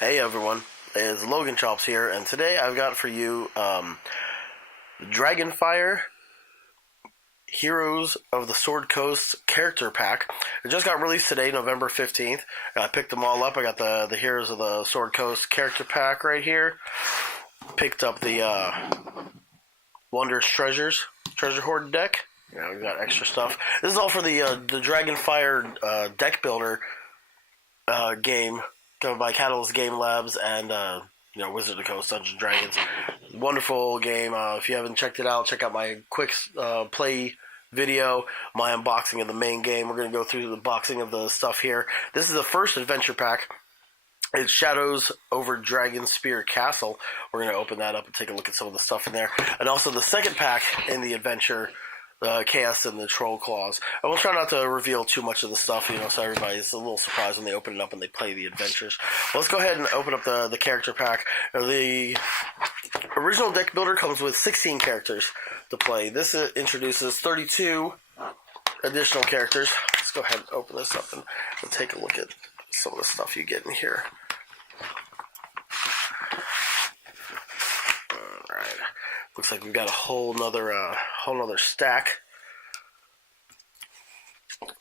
Hey everyone, it's Logan Chops here, and today I've got for you Dragonfire Heroes of the Sword Coast character pack. It just got released today, November 15th. I picked them all up. I got the Heroes of the Sword Coast character pack right here. Picked up the Wondrous Treasures treasure hoard deck. Yeah, we got extra stuff. This is all for the Dragonfire deck builder game covered by Catalyst Game Labs and Wizard of the Coast Dungeons and Dragons. Wonderful game. If you haven't checked it out, check out my quick play video, my unboxing of the main game. We're going to go through the boxing of the stuff here. This is the first adventure pack. It's Shadows Over Dragonspear Castle. We're going to open that up and take a look at some of the stuff in there. And also the second pack in the adventure, Chaos in the Trollclaws. I will try not to reveal too much of the stuff, so everybody's a little surprised when they open it up and they play the adventures. Well, let's go ahead and open up the character pack. The original deck builder comes with 16 characters to play. This introduces 32 additional characters. Let's go ahead and open this up and take a look at some of the stuff you get in here. Alright. Looks like we've got a whole nother stack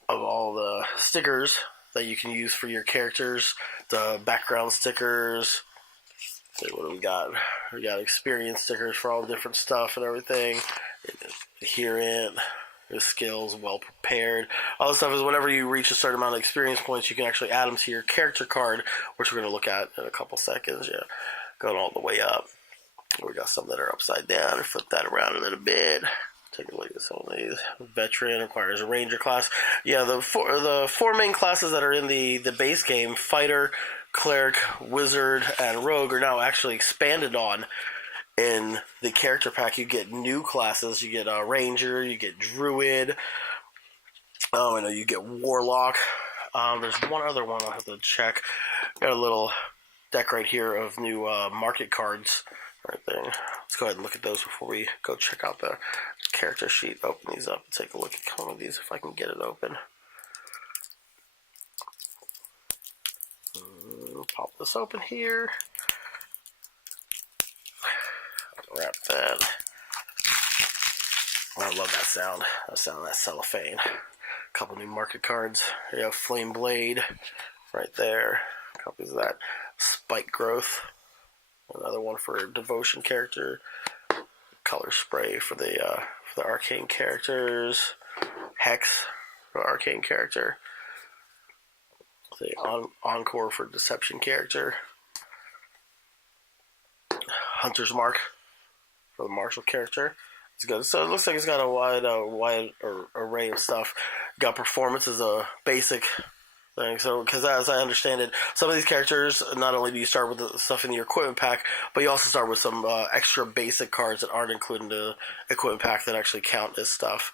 of all the stickers that you can use for your characters. The background stickers. Let's see, what do we got? We got experience stickers for all the different stuff and everything. Herein, the skills, well prepared. All this stuff is whenever you reach a certain amount of experience points, you can actually add them to your character card, which we're going to look at in a couple seconds. Yeah, going all the way up. We got some that are upside down. Flip that around a little bit. Take a look at some of these. Veteran requires a ranger class. Yeah, the four main classes that are in the base game, fighter, cleric, wizard, and rogue, are now actually expanded on in the character pack. You get new classes. You get ranger. You get druid. I know you get warlock. There's one other one I'll have to check. Got a little deck right here of new market cards. Right there. Let's go ahead and look at those before we go check out the character sheet. Open these up and take a look at some of these if I can get it open. Pop this open here. Wrap that. Oh, I love that sound. That sound of that cellophane. A couple new market cards. You have Flame Blade right there. Copies of that. Spike Growth. Another one for devotion character. Color spray for the arcane characters. Hex for arcane character. The encore for deception character. Hunter's Mark for the martial character. It's good. So it looks like it's got a wide array of stuff. Got performance as a basic thing. So, because as I understand it, some of these characters, not only do you start with the stuff in your equipment pack, but you also start with some extra basic cards that aren't included in the equipment pack that actually count as stuff.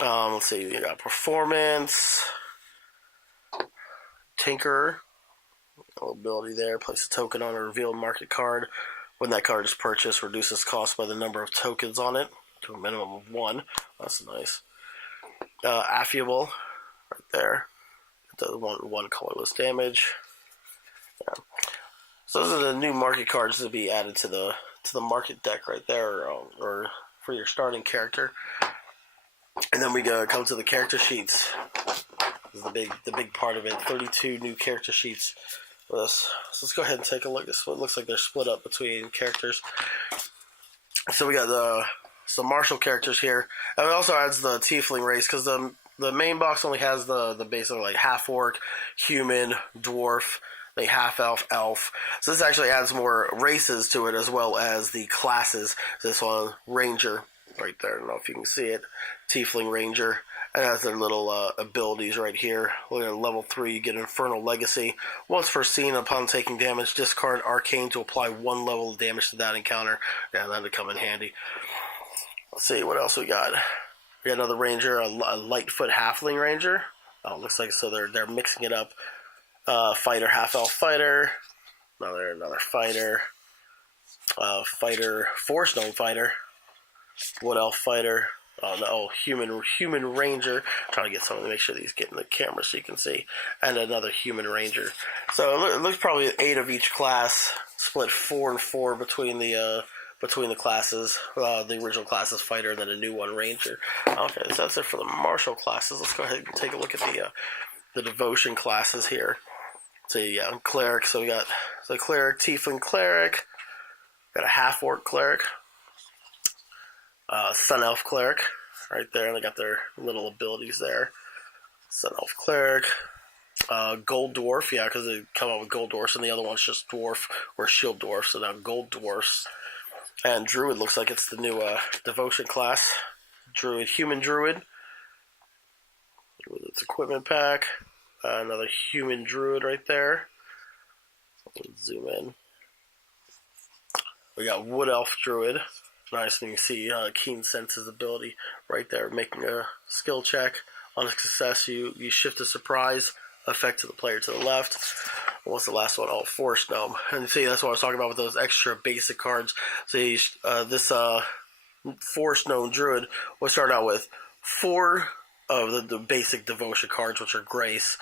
Let's see, you got performance, Tinkerer, ability there. Place a token on a revealed market card. When that card is purchased, reduces cost by the number of tokens on it to a minimum of 1. That's nice. Affable, right there. Does one colorless damage. Yeah. So those are the new market cards to be added to the market deck right there, or for your starting character. And then we come to the character sheets. This is the big part of it. 32 new character sheets for this. So let's go ahead and take a look. This one looks like they're split up between characters. So we got some martial characters here, and it also adds the tiefling race, because the main box only has the basic like half orc, human, dwarf, the half elf, elf. So this actually adds more races to it as well as the classes. This one, ranger, right there. I don't know if you can see it. Tiefling ranger. And has their little abilities right here. Look at level 3, you get Infernal Legacy. Once first seen, upon taking damage, discard Arcane to apply 1 level of damage to that encounter. Yeah, that'd come in handy. Let's see, what else we got? We got another ranger, a Lightfoot Halfling Ranger. Oh, looks like so they're mixing it up. Fighter, half elf fighter. Another fighter. Fighter, Forest Gnome fighter. Wood elf fighter. Oh no, human ranger. I'm trying to get someone to make sure these get in the camera so you can see. And another human ranger. So it looks probably 8 of each class, split 4 and 4 between the classes. The original class is fighter, and then a new one ranger. Okay, so that's it for the martial classes. Let's go ahead and take a look at the devotion classes here. So yeah, cleric. So we got cleric, tiefling cleric. Got a half orc cleric. Sun Elf Cleric, right there, and they got their little abilities there. Sun Elf Cleric, Gold Dwarf, yeah, because they come out with Gold Dwarfs, and the other one's just Dwarf or Shield Dwarf, so now Gold Dwarfs. And Druid looks like it's the new Devotion class. Druid, Human Druid, with its equipment pack. Another Human Druid right there. Let's zoom in. We got Wood Elf Druid. Nice, and you can see Keen Sense's ability right there, making a skill check. On a success, you shift a surprise effect to the player to the left. What's the last one? Oh, Forest Gnome. And see, that's what I was talking about with those extra basic cards. See, this Forest Gnome Druid will start out with 4 of the basic devotion cards, which are Grace,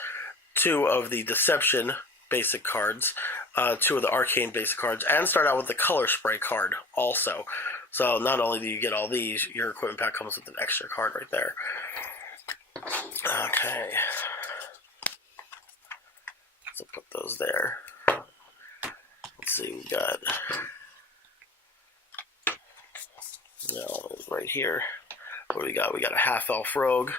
2 of the Deception basic cards, 2 of the Arcane basic cards, and start out with the Color Spray card also. So not only do you get all these, your equipment pack comes with an extra card right there. Okay. So put those there. Let's see, we got right here. What do we got? We got a half elf rogue.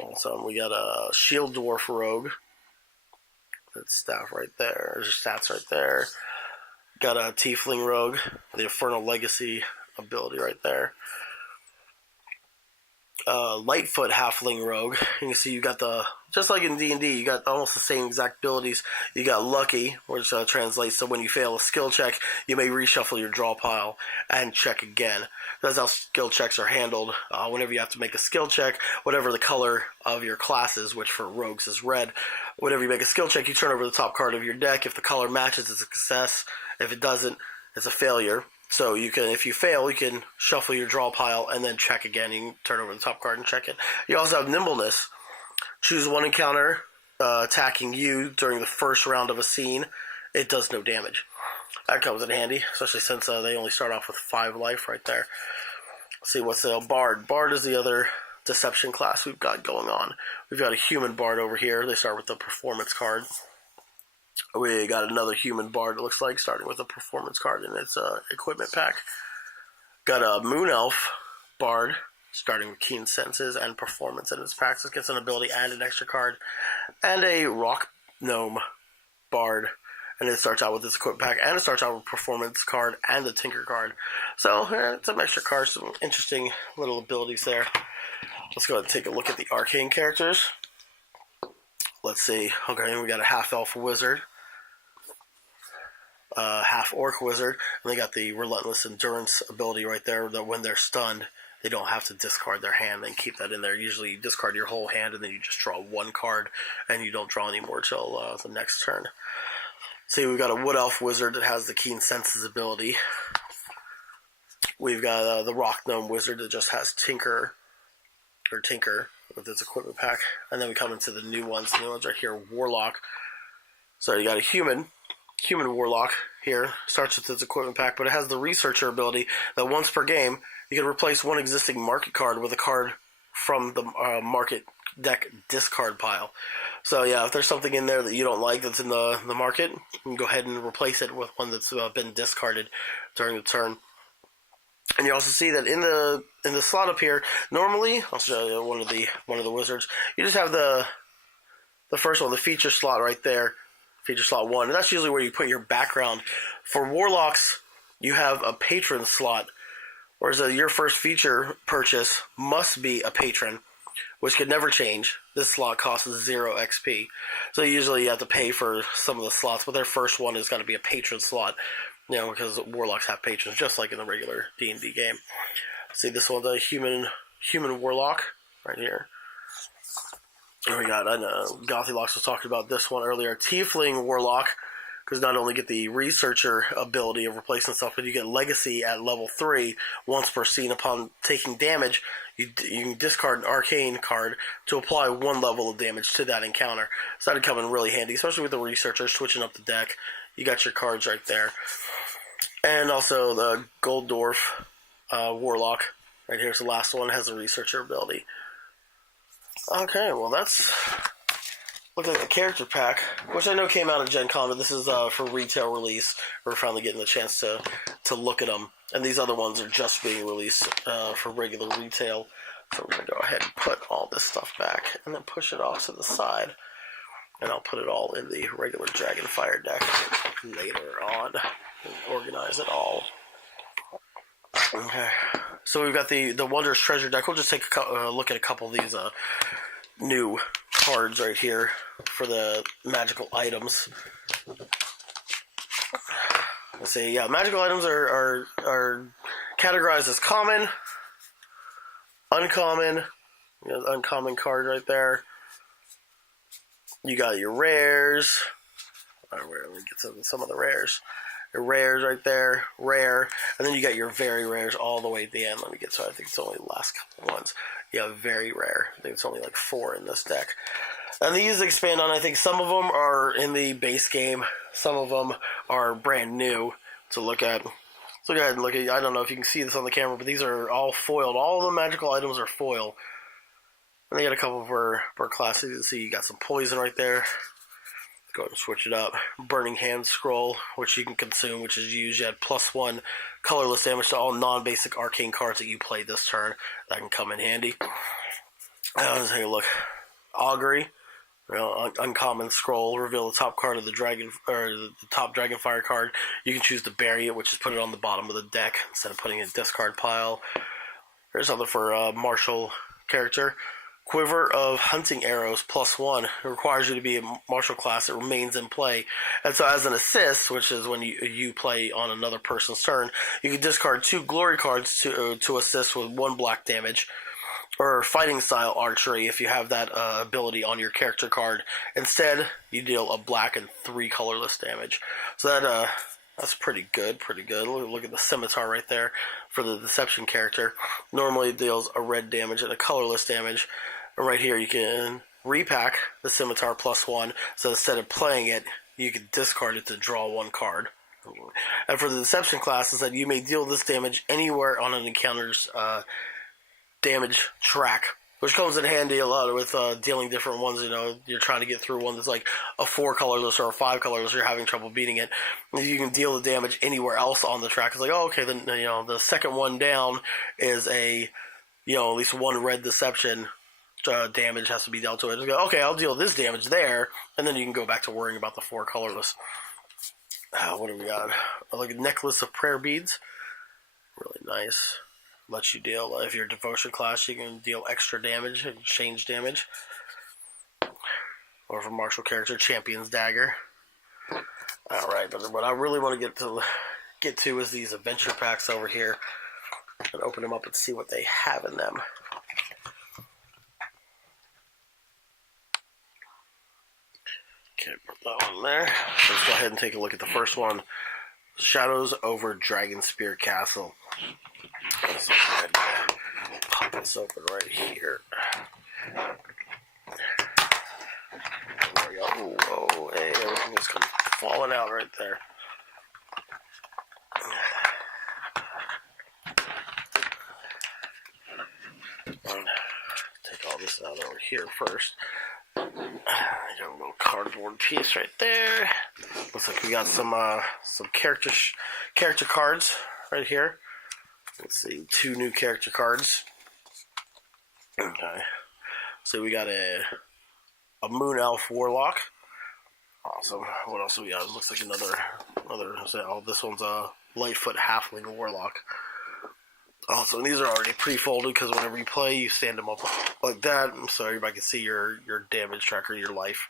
Also, we got a shield dwarf rogue. That's staff right there. There's your stats right there. Got a tiefling rogue, the Infernal Legacy ability right there. Lightfoot halfling rogue. You can see you got just like in D&D, you got almost the same exact abilities. You got lucky, which translates to when you fail a skill check, you may reshuffle your draw pile and check again. That's how skill checks are handled. Whenever you have to make a skill check, whatever the color of your class is, which for rogues is red, whenever you make a skill check, you turn over the top card of your deck. If the color matches, it's a success. If it doesn't, it's a failure. So you can, if you fail, you can shuffle your draw pile and then check again. You can turn over the top card and check it. You also have nimbleness. Choose one encounter attacking you during the first round of a scene. It does no damage. That comes in handy, especially since they only start off with 5 life right there. Let's see what's the Bard. Bard is the other deception class we've got going on. We've got a human Bard over here. They start with the performance card. We got another human bard, it looks like, starting with a performance card in its equipment pack. Got a moon elf bard, starting with keen senses and performance in its pack. So it gets an ability and an extra card. And a rock gnome bard. And it starts out with this equipment pack, and it starts out with a performance card and a tinker card. So, some extra cards, some interesting little abilities there. Let's go ahead and take a look at the arcane characters. Let's see. Okay, we got a half-elf wizard. Half-orc wizard. And they got the relentless endurance ability right there, that when they're stunned, they don't have to discard their hand and keep that in there. Usually you discard your whole hand and then you just draw 1 card, and you don't draw any more till the next turn. See, we've got a wood elf wizard that has the keen senses ability. We've got the rock gnome wizard that just has tinker with its equipment pack. And then we come into the new ones. The new ones right here, warlock. So you got a human warlock here. Starts with its equipment pack, but it has the researcher ability that once per game, you can replace 1 existing market card with a card from the market deck discard pile. So yeah, if there's something in there that you don't like that's in the market, you can go ahead and replace it with one that's been discarded during the turn. And you also see that in the slot up here, normally, I'll show you one of the wizards, you just have the first one, the feature slot right there, feature slot 1, and that's usually where you put your background. For warlocks, you have a patron slot, whereas your first feature purchase must be a patron, which could never change. This slot costs 0 XP. So usually you have to pay for some of the slots, but their first one is going to be a patron slot, because warlocks have patrons, just like in the regular D&D game. See, this one's a human warlock right here. And we got, I know, Gothylocks was talking about this one earlier. Tiefling warlock. because not only get the researcher ability of replacing stuff, but you get legacy at level 3 once per scene. Upon taking damage, you can discard an arcane card to apply 1 level of damage to that encounter. So that'd come in really handy, especially with the researcher switching up the deck. You got your cards right there. And also the Gold Dwarf Warlock right here's the last one, has a researcher ability. Okay, well that's looks like the character pack, which I know came out of Gen Con, but this is for retail release. We're finally getting the chance to look at them. And these other ones are just being released for regular retail. So we're going to go ahead and put all this stuff back and then push it off to the side. And I'll put it all in the regular Dragonfire deck later on and organize it all. Okay, so we've got the Wondrous Treasure deck. We'll just take a look at a couple of these new cards right here for the magical items. Let's see, yeah, magical items are categorized as common, uncommon. You know, uncommon card right there. You got your rares. Let me get some of the rares. Your rares right there, rare, and then you got your very rares all the way at the end. Let me get, so I think it's only the last couple ones. Yeah, very rare. I think it's only like 4 in this deck. And these expand on, I think some of them are in the base game, some of them are brand new to look at. So go ahead and look at, I don't know if you can see this on the camera, but these are all foiled. All of the magical items are foil. And they got a couple per class. You can see you got some poison right there. Go ahead and switch it up. Burning Hand Scroll, which you can consume, which is used. You add +1 colorless damage to all non-basic arcane cards that you play this turn. That can come in handy. Let's take a look. Augury, uncommon scroll. Reveal the top card of the dragon, or the top Dragonfire card. You can choose to bury it, which is put it on the bottom of the deck instead of putting it in a discard pile. There's something for Marshal character. Quiver of Hunting Arrows +1. It requires you to be a martial class. It remains in play. And so as an assist, which is when you play on another person's turn, you can discard 2 glory cards to assist with 1 black damage. Or fighting style archery if you have that ability on your character card. Instead, you deal a black and 3 colorless damage. So that's pretty good, Look at the scimitar right there for the deception character. Normally it deals a red damage and a colorless damage. And right here you can repack the scimitar +1, so instead of playing it, you can discard it to draw 1 card. And for the deception class, is that you may deal this damage anywhere on an encounter's damage track, which comes in handy a lot with dealing different ones. You know, you're trying to get through one that's like a 4 colorless or a 5 colorless, you're having trouble beating it. You can deal the damage anywhere else on the track. It's like, oh, okay, then, you know, the second one down is a, you know, at least 1 red deception damage has to be dealt to it. Go, okay, I'll deal this damage there, and then you can go back to worrying about the 4 colorless. What do we got? Like a necklace of prayer beads. Really nice. Lets you deal, if you're a devotion class, you can deal extra damage, exchange damage. Or for martial character, Champion's Dagger. Alright, but what I really want to get to is these adventure packs over here. And open them up and see what they have in them. Okay, put that one there. Let's go ahead and take a look at the first one. Shadows Over Dragonspear Castle. Let's go ahead and pop this open right here. There we go. Whoa, hey, everything is falling out right there. Take all this out over here first. Got a little cardboard piece right there. Looks like we got some character cards right here. Let's see, 2 new character cards. Okay, so we got a Moon Elf Warlock. Awesome. What else do we got? It looks like another. Oh, this one's a Lightfoot Halfling Warlock. Also, and these are already pre-folded because whenever you play, you stand them up like that, so everybody can see your damage tracker, your life,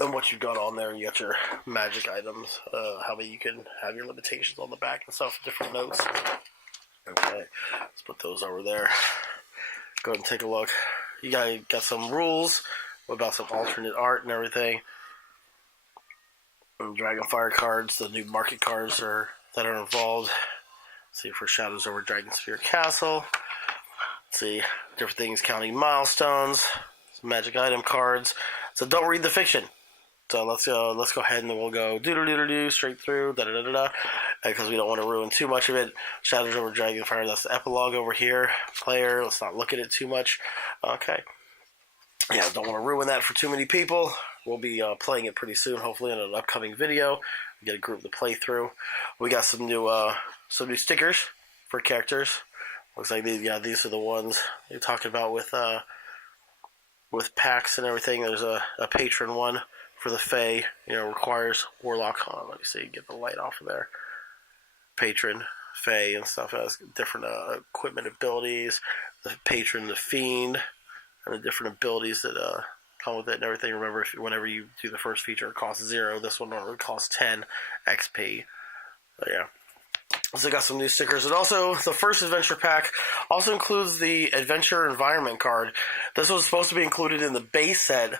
and what you've got on there. You got your magic items, how you can have your limitations on the back and stuff, different notes. Okay, let's put those over there. Go ahead and take a look. You got some rules about some alternate art and everything. And Dragonfire cards, the new market cards that are involved. See for Shadows over Dragonspear Castle. See different things, counting milestones, some magic item cards. So don't read the fiction. So let's go ahead and then we'll go do straight through because we don't want to ruin too much of it. Shadows over Dragonfire. That's the epilogue over here. Player. Let's not look at it too much. Okay. Yeah, don't want to ruin that for too many people. We'll be playing it pretty soon, hopefully in an upcoming video. We get a group to play through. We got some new stickers for characters. Looks like these are the ones you're talking about with packs and everything. There's a patron one for the Fae. Requires Warlock. Let me see, get the light off of there. Patron, Fae, and stuff. It has different equipment abilities. The patron, the fiend, and the different abilities that come with it and everything. Remember, whenever you do the first feature, it costs 0. This one normally costs 10 XP. But yeah. So got some new stickers, and also the first adventure pack also includes the adventure environment card. This was supposed to be included in the base set,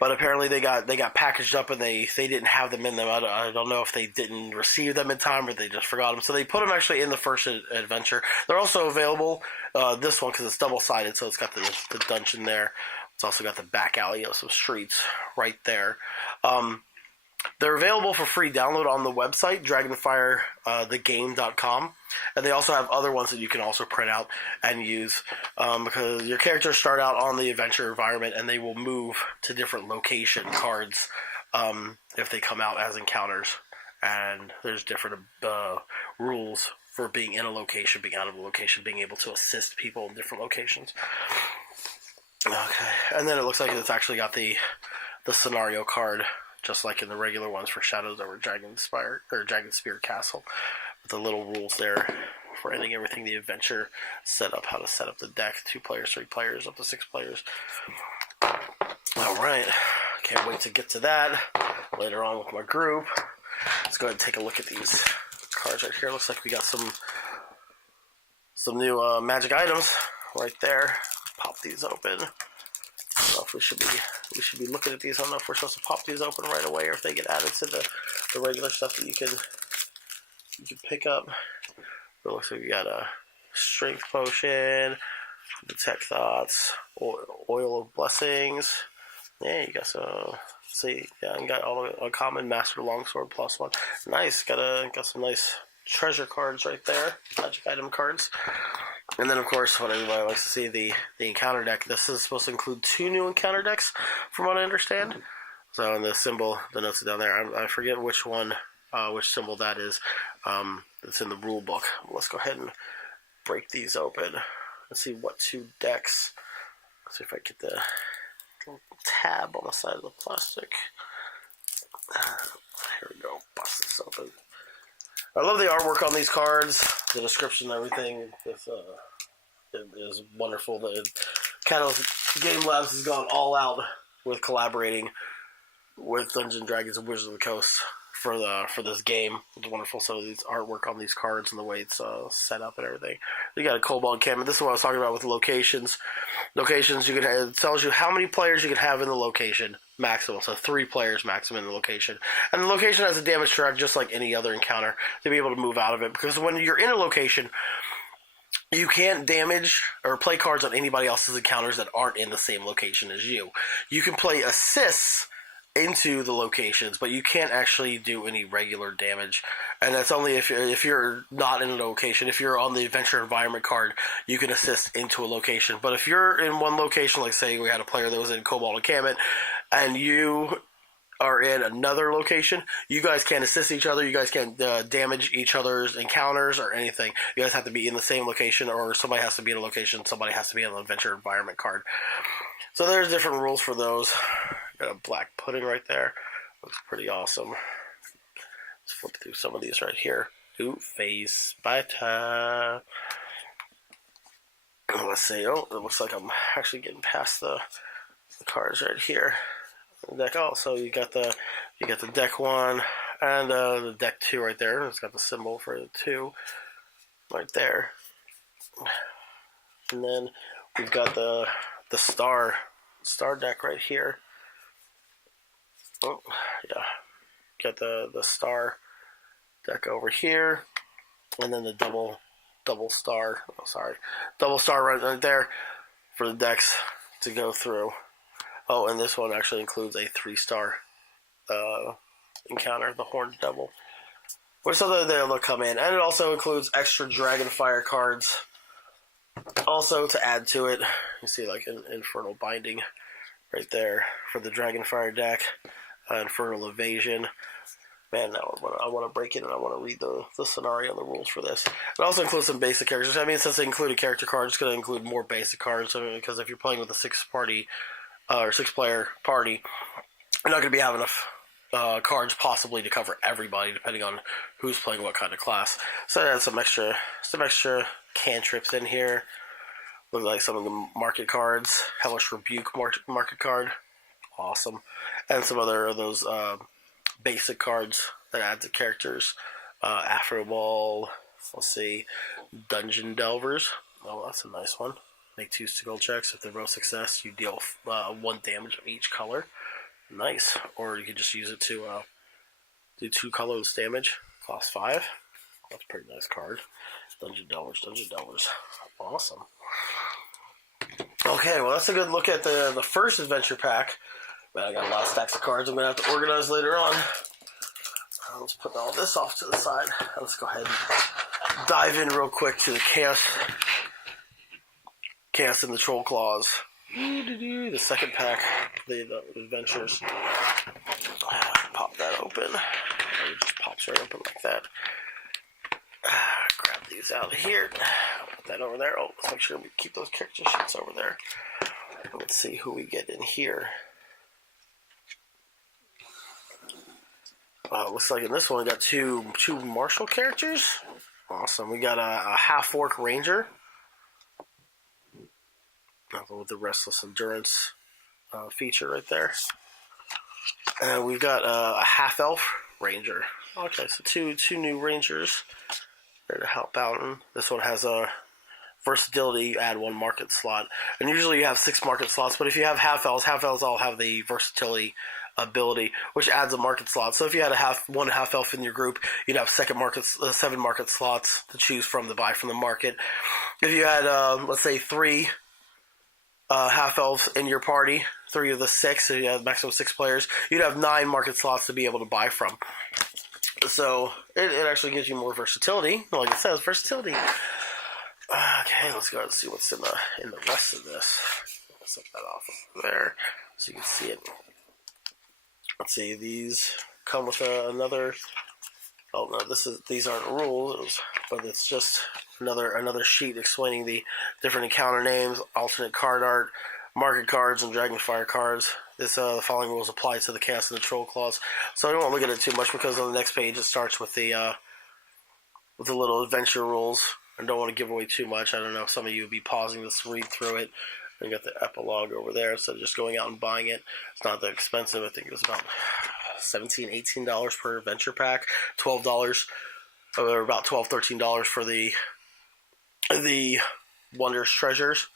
but apparently they got packaged up and they didn't have them in them. I don't know if they didn't receive them in time or they just forgot them. So they put them actually in the first adventure. They're also available, this one, because it's double-sided, so it's got the dungeon there. It's also got the back alley of some streets right there. They're available for free download on the website, dragonfirethegame.com. And they also have other ones that you can also print out and use, because your characters start out on the adventure environment and they will move to different location cards if they come out as encounters. And there's different rules for being in a location, being out of a location, being able to assist people in different locations. Okay, and then it looks like it's actually got the scenario card, just like in the regular ones for Shadows over Dragonspear Castle, with the little rules there for ending everything, the adventure setup, how to set up the deck, 2 players, 3 players, up to 6 players. Alright, can't wait to get to that later on with my group. Let's go ahead and take a look at these cards right here. Looks like we got some new magic items right there. Pop these open. I don't know if we should be looking at these. I don't know if we're supposed to pop these open right away or if they get added to the regular stuff that you can pick up. It looks like we got a strength potion, detect thoughts, oil of blessings. Yeah, you got some. See, yeah, you got all uncommon, master longsword +1. Nice. Got some nice treasure cards right there, magic item cards. And then, of course, what everybody likes to see, the encounter deck. This is supposed to include 2 new encounter decks, from what I understand. So, in the symbol, the notes are down there. I forget which one, which symbol that is. It's in the rule book. Let's go ahead and break these open. Let's see what 2 decks. Let's see if I get the little tab on the side of the plastic. Here we go. Bust this open. I love the artwork on these cards, the description and everything. It is wonderful. Catalyst Game Labs has gone all out with collaborating with Dungeons & Dragons and Wizards of the Coast for this game. It's wonderful. So these artwork on these cards and the way it's set up and everything. You got a Kobold encampment. This is what I was talking about with the locations. Locations, it tells you how many players you can have in the location maximum. So 3 players maximum in the location. And the location has a damage track just like any other encounter to be able to move out of it. Because when you're in a location, you can't damage or play cards on anybody else's encounters that aren't in the same location as you. You can play assists into the locations, but you can't actually do any regular damage, and that's only if you're not in a location. If you're on the adventure environment card, you can assist into a location. But if you're in one location, like say we had a player that was in Kobold encampment, and you are in another location, you guys can't assist each other. You guys can't damage each other's encounters or anything. You guys have to be in the same location, or somebody has to be in a location. Somebody has to be on the adventure environment card. So there's different rules for those. Got a black pudding right there. Looks pretty awesome. Let's flip through some of these right here. Ooh, face spider. Let's see. Oh, it looks like I'm actually getting past the cards right here. The deck. Oh, so you got the deck 1 and the deck 2 right there. It's got the symbol for the 2 right there. And then we've got the star deck right here. Oh, yeah. Got the star deck over here, and then the double star. Oh, sorry, double star right there for the decks to go through. Oh, and this one actually includes a 3-star encounter, the Horned Devil. Which something they'll come in. And it also includes extra Dragonfire cards. Also, to add to it, you see like an Infernal Binding right there for the Dragonfire deck. Infernal Evasion. Man, now I want to break it and I want to read the scenario and the rules for this. It also includes some basic characters. I mean, since they include a character card, it's going to include more basic cards. Because if you're playing with a 6-player party, you're not going to be having enough cards possibly to cover everybody, depending on who's playing what kind of class. So I had some extra cantrips in here. Look like some of the market cards. Hellish Rebuke market card, awesome, and some other of those basic cards that add to characters. Afro-Ball. Let's see, Dungeon Delvers. Oh, that's a nice one. Make 2 skill checks. If they're both success, you deal 1 damage of each color. Nice. Or you could just use it to do 2 colors damage. Cost 5. That's a pretty nice card. Dungeon Delvers. Awesome. Okay, well that's a good look at the first adventure pack. Man, I got a lot of stacks of cards I'm going to have to organize later on. Let's put all this off to the side. Let's go ahead and dive in real quick to the Chaos In The Trollclaws. The second pack, the adventures. Pop that open. It just pops right open like that. Grab these out of here. Put that over there. Oh, let's make sure we keep those character sheets over there. Let's see who we get in here. Looks like in this one we got two martial characters. Awesome. We got a half-orc ranger. With the Restless Endurance feature right there. And we've got a half-elf ranger. Okay, so two new rangers there to help out. And this one has a versatility. You add 1 market slot. And usually you have 6 market slots, but if you have half-elves all have the versatility ability, which adds a market slot. So if you had one half-elf in your group, you'd have 7 market slots to choose from to buy from the market. If you had, let's say, 3 half-elves in your party, 3 of the 6, so you have maximum 6 players, you'd have 9 market slots to be able to buy from. So it actually gives you more versatility. Like it says, versatility. Okay, let's go and see what's in the rest of this. Let's set that off over there so you can see it. Let's see, these come with another. Oh no, these aren't rules, but it's just another sheet explaining the different encounter names, alternate card art, market cards, and Dragonfire cards. The following rules apply to the Chaos In The Trollclaws. So I don't want to look at it too much because on the next page it starts with the little adventure rules. I don't want to give away too much. I don't know if some of you would be pausing this, read through it. You got the epilogue over there instead of just going out and buying it. It's not that expensive. I think it was about $17, $18 per adventure pack. $12, or about $12, $13 for the Wondrous Treasures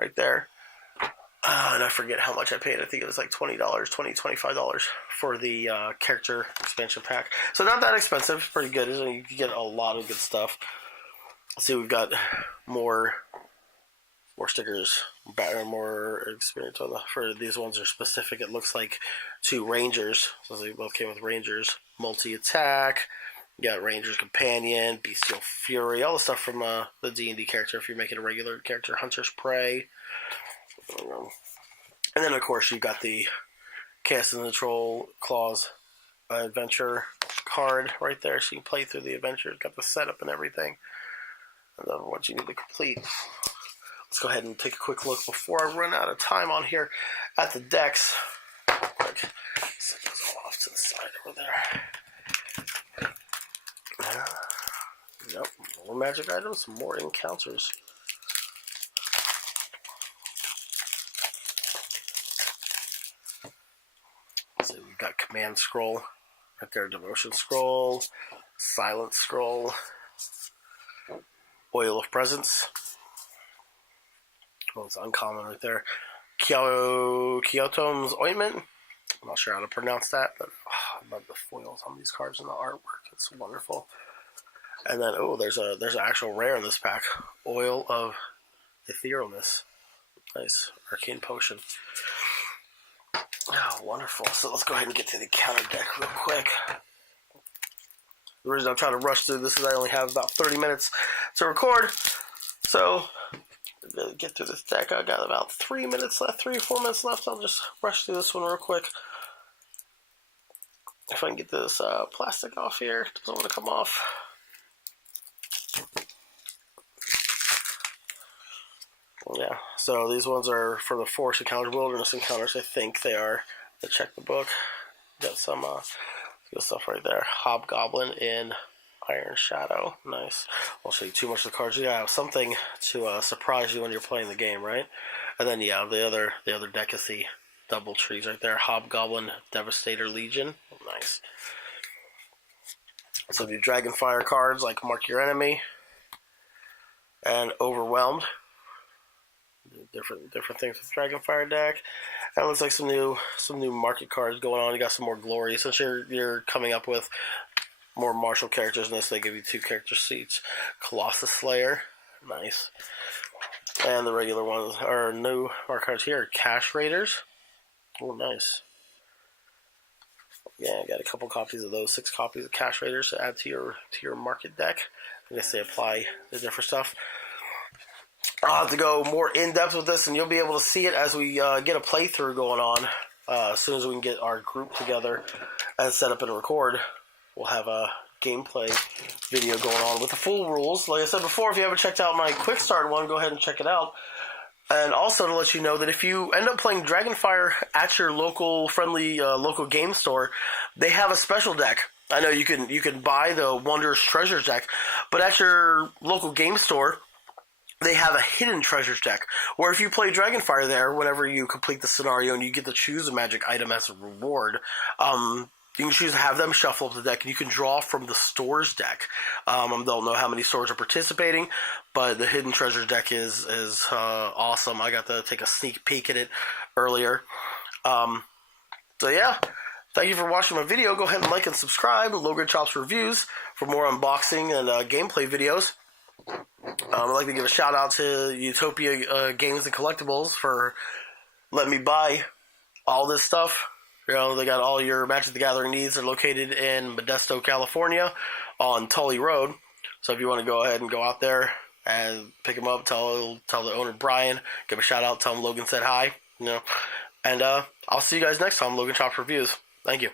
right there. And I forget how much I paid. I think it was like $20, $25 for the character expansion pack. So not that expensive. Pretty good. You can get a lot of good stuff. Let's see, we've got more stickers, more experience on for these ones are specific. It looks like to Rangers, so they both came with Rangers. Multi-attack, you got Ranger's Companion, Bestial Fury, all the stuff from the D&D character if you're making a regular character. Hunter's Prey. And then of course you've got the Chaos In The Trollclaws adventure card right there, so you can play through the adventure. Got the setup and everything. And then what you need to complete. Let's go ahead and take a quick look before I run out of time on here at the decks. Quick, set those all off to the side over there. Nope, more magic items, more encounters. So we've got Command Scroll right there, Devotion Scroll, Silence Scroll, Oil of Presence. Well, it's uncommon right there. Kyotom's Ointment. I'm not sure how to pronounce that, but I love the foils on these cards and the artwork. It's wonderful. And then, there's an actual rare in this pack. Oil of Etherealness. Nice. Arcane Potion. Oh, wonderful. So let's go ahead and get to the counter deck real quick. The reason I'm trying to rush through this is I only have about 30 minutes to record. So, to get through this deck, I got about 3 minutes left, 3 or 4 minutes left. I'll just rush through this one real quick. If I can get this plastic off here, it doesn't want to come off. Yeah, so these ones are for the Forest Encounters, Wilderness Encounters, I think they are. Let's check the book. Got some good stuff right there. Hobgoblin in Iron Shadow. Nice. I'll show you too much of the cards. You gotta have something to surprise you when you're playing the game, right? And then, yeah, the other deck is the double trees right there. Hobgoblin, Devastator Legion. Nice. So the Dragonfire cards like Mark Your Enemy and Overwhelmed. Different things with Dragonfire deck. And it looks like some new market cards going on. You got some more glory. Since you're coming up with more martial characters in this, they give you 2 character seats. Colossus Slayer. Nice. And the regular ones are new market cards here. Cash Raiders. Oh, nice. Yeah, I got a couple copies of those. 6 copies of Cash Raiders to add to your market deck. I guess they apply the different stuff. I'll have to go more in-depth with this, and you'll be able to see it as we get a playthrough going on. As soon as we can get our group together and set up and record, we'll have a gameplay video going on with the full rules. Like I said before, if you haven't checked out my quick start one, go ahead and check it out. And also to let you know that if you end up playing Dragonfire at your local friendly local game store, they have a special deck. I know you can buy the Wondrous Treasures deck, but at your local game store, they have a hidden treasures deck, where if you play Dragonfire there, whenever you complete the scenario and you get to choose a magic item as a reward, you can choose to have them shuffle up the deck, and you can draw from the store's deck. I don't know how many stores are participating, but the hidden treasures deck is awesome. I got to take a sneak peek at it earlier. So yeah, thank you for watching my video. Go ahead and like and subscribe. Logan Chops Reviews for more unboxing and gameplay videos. I'd like to give a shout out to Utopia Games and Collectibles for letting me buy all this stuff. You know, they got all your Magic the Gathering needs. They're located in Modesto, California on Tully Road. So if you want to go ahead and go out there and pick them up, tell the owner Brian, give a shout out, tell him Logan said hi. You know, and I'll see you guys next time. Logan Chops Reviews. Thank you.